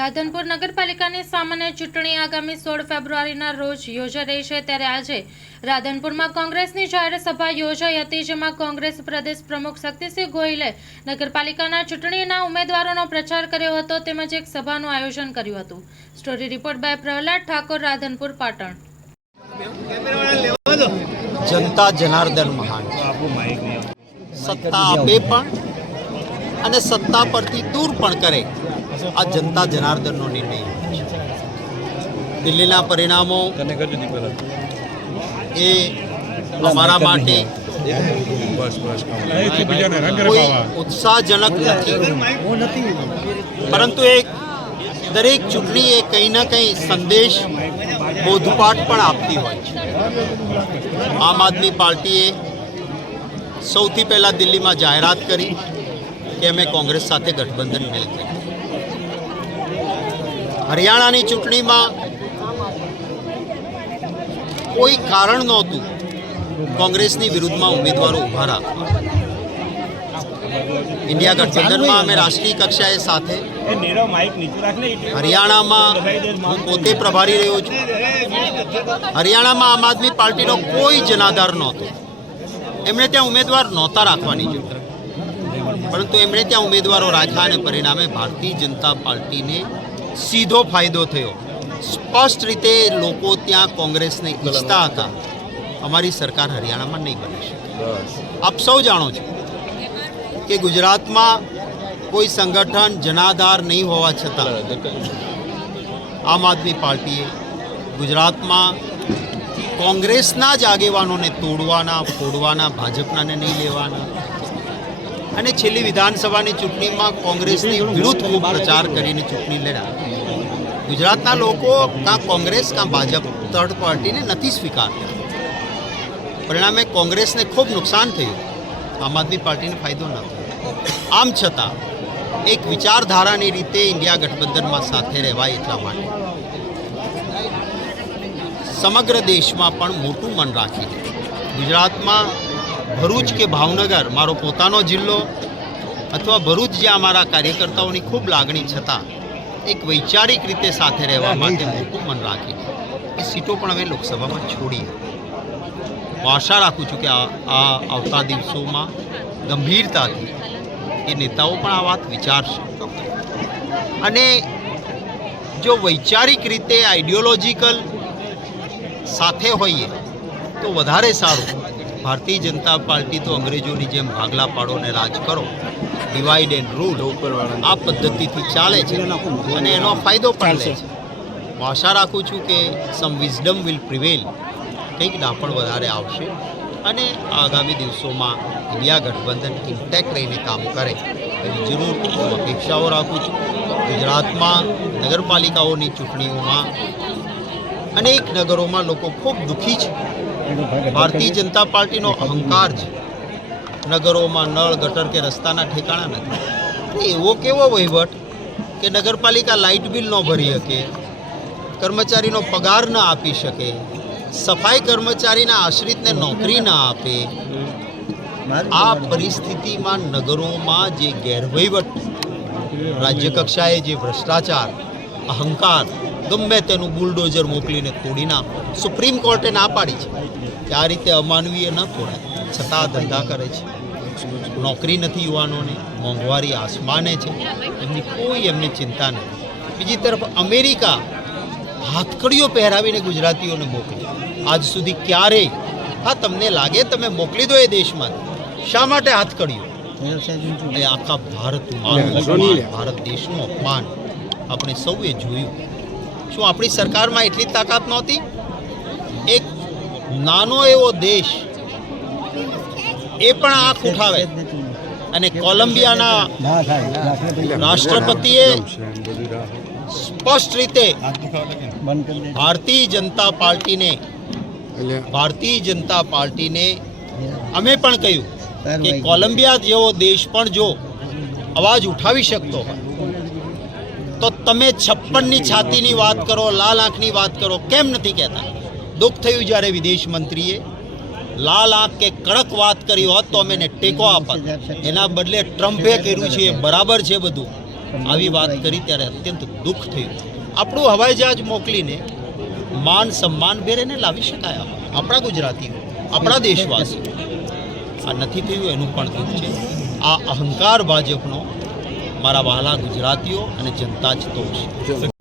રાધનપુર નગરપાલિકાની સામાન્ય ચૂંટણી આગામી 16 ફેબ્રુઆરીના રોજ યોજાઈ રહી છે, ત્યારે આજે રાધનપુરમાં કોંગ્રેસની જાહેર સભા યોજાઈ હતી, જેમાં કોંગ્રેસ પ્રદેશ પ્રમુખ શક્તિસિંહ ગોહિલે નગરપાલિકાના ચૂંટણીના ઉમેદવારોનો પ્રચાર કર્યો હતો, તેમજ એક સભાનું આયોજન કર્યું હતું. Story report by Prahlad Thakor, Radhanpur, Patan. જનતા જનાર્દન મહાન સત્તા આપે પણ અને સત્તા પરથી દૂર પણ કરે, આ જનતા જનાર્દનનો નિર્ણય છે. દિલ્હીના પરિણામો એ અમારા માટે કોઈ ઉત્સાહજનક નથી, પરંતુ એક દરેક ચૂંટણી એ કંઈ ના કંઈ સંદેશ બોધપાઠ પણ આપતી હોય છે. આમ આદમી પાર્ટીએ સૌથી પહેલાં દિલ્હીમાં જાહેરાત કરી કે અમે કોંગ્રેસ સાથે ગઠબંધન મેળ કર્યું. હરિયાણાની ચૂંટણીમાં કોઈ કારણ નહોતું કોંગ્રેસની વિરુદ્ધમાં ઉમેદવારો ઊભા રાખવા. ઇન્ડિયા ગઠબંધનમાં અમે રાષ્ટ્રીય કક્ષાએ સાથે, હરિયાણામાં હું પોતે પ્રભારી રહ્યો છું. હરિયાણામાં આમ આદમી પાર્ટીનો કોઈ જનાધાર નહોતો. એમણે ત્યાં ઉમેદવાર નહોતા રાખવાની જરૂર, પરંતુ એમણે ત્યાં ઉમેદવારો રાખ્યા અને પરિણામે ભારતીય જનતા પાર્ટીને સીધો ફાયદો થયો. સ્પષ્ટ રીતે લોકો ત્યાં કોંગ્રેસને ઈચ્છતા હતા. અમારી સરકાર હરિયાણામાં નહીં બની શકે. આપ સૌ જાણો છો કે ગુજરાતમાં કોઈ સંગઠન જનાધાર નહીં હોવા છતાં આમ આદમી પાર્ટીએ ગુજરાતમાં કોંગ્રેસના જ આગેવાનોને તોડવાના, ફોડવાના, ભાજપનાને નહીં લેવાના અને છેલ્લી વિધાનસભાની ચૂંટણીમાં કોંગ્રેસની વિરુદ્ધ ખૂબ પ્રચાર કરીને ચૂંટણી લડ્યા. ગુજરાતના લોકો કાં કોંગ્રેસ કાં ભાજપ થર્ડ પાર્ટીને નથી સ્વીકારતા. પરિણામે કોંગ્રેસને ખૂબ નુકસાન થયું, આમ આદમી પાર્ટીને ફાયદો ન થયો. આમ છતાં એક વિચારધારાની રીતે ઇન્ડિયા ગઠબંધનમાં સાથે રહેવાય એટલા માટે સમગ્ર દેશમાં પણ મોટું મન રાખીને ગુજરાતમાં ભરૂચ કે ભાવનગર, મારો પોતાનો જિલ્લો, અથવા ભરૂચ જ્યાં અમારા કાર્યકર્તાઓની ખૂબ લાગણી છતાં એક વૈચારિક રીતે સાથે રહેવા માટે મોટું મન રાખીને એ સીટો પણ હવે લોકસભામાં છોડી. હું આશા રાખું છું કે આ આવતા દિવસોમાં ગંભીરતાથી એ નેતાઓ પણ આ વાત વિચારશે અને જો વૈચારિક રીતે આઈડિયોલોજીકલ સાથે હોઈએ તો વધારે સારું. ભારતીય જનતા પાર્ટી તો અંગ્રેજોની જેમ ભાગલા પાડો અને રાજ કરો, ડિવાઈડ એન્ડ રૂલ, આ પદ્ધતિથી ચાલે છે અને એનો ફાયદો પણ લે છે. હું આશા રાખું છું કે સમ વિઝડમ વિલ પ્રિવેલ, કંઈક ડાપણ વધારે આવશે અને આગામી દિવસોમાં ઇન્ડિયા ગઠબંધન ઇન્ટેક રહીને કામ કરે એવી જરૂર હું અપેક્ષાઓ રાખું છું. ગુજરાતમાં નગરપાલિકાઓની ચૂંટણીઓમાં અનેક નગરોમાં લોકો ખૂબ દુઃખી છે. ભારતીય જનતા પાર્ટીનો અહંકાર છે. નગરોમાં નળ, ગટર કે રસ્તાના ઠેકાણા નથી. એવો કેવો વહીવટ કે નગરપાલિકા લાઇટ બિલ ન ભરી શકે, કર્મચારીનો પગાર ન આપી શકે, સફાઈ કર્મચારીના આશ્રિતને નોકરી ના આપે. આ પરિસ્થિતિમાં નગરોમાં જે ગેરવહીવટ, રાજ્ય કક્ષાએ જે ભ્રષ્ટાચાર, અહંકાર, ગમે તેનું બુલડોઝર મોકલીને તોડી નાખો. સુપ્રીમ કોર્ટે ના પાડી છે કે આ રીતે અમાનવીય ન તોડાય, છતાં ધંધા કરે છે. નોકરી નથી યુવાનોને, મોંઘવારી આસમાને છે, એમની ચિંતા નથી. બીજી તરફ અમેરિકા હાથકડીઓ પહેરાવીને ગુજરાતીઓને મોકલી. આજ સુધી ક્યારેય, હા તમને લાગે તમે મોકલી દો એ દેશમાંથી, શા માટે હાથકડીઓ? એ આખા ભારત દેશનું અપમાન આપણે સૌએ જોયું. શું આપણી સરકારમાં એટલી તાકાત નહોતી? એક નાનો એવો દેશ એ પણ આંખ ઉઠાવે અને કોલંબિયાના રાષ્ટ્રપતિએ સ્પષ્ટ રીતે ભારતીય જનતા પાર્ટીને અમે પણ કહ્યું કે કોલંબિયા જેવો દેશ પણ જો અવાજ ઉઠાવી શકતો હોય તો તમે 56ની છાતીની વાત કરો, લાલ આંખની વાત કરો, કેમ નથી કહેતા? દુઃખ થયું જ્યારે વિદેશ મંત્રીએ લાલ આંખ કે કડક વાત કરી હોત તો અમે એને ટેકો આપત. એના બદલે ટ્રમ્પે કર્યું છે એ બરાબર છે બધું, આવી વાત કરી ત્યારે અત્યંત દુઃખ થયું. આપણું હવાઈ જહાજ મોકલીને માન સન્માન બેરેને લાવી શકાય આપણા ગુજરાતીઓ, આપણા દેશવાસીઓ. આ નથી થયું એનું પણ દુઃખ છે. આ અહંકાર ભાજપનો મારા વહાલા ગુજરાતીઓ અને જનતા જ દોષ.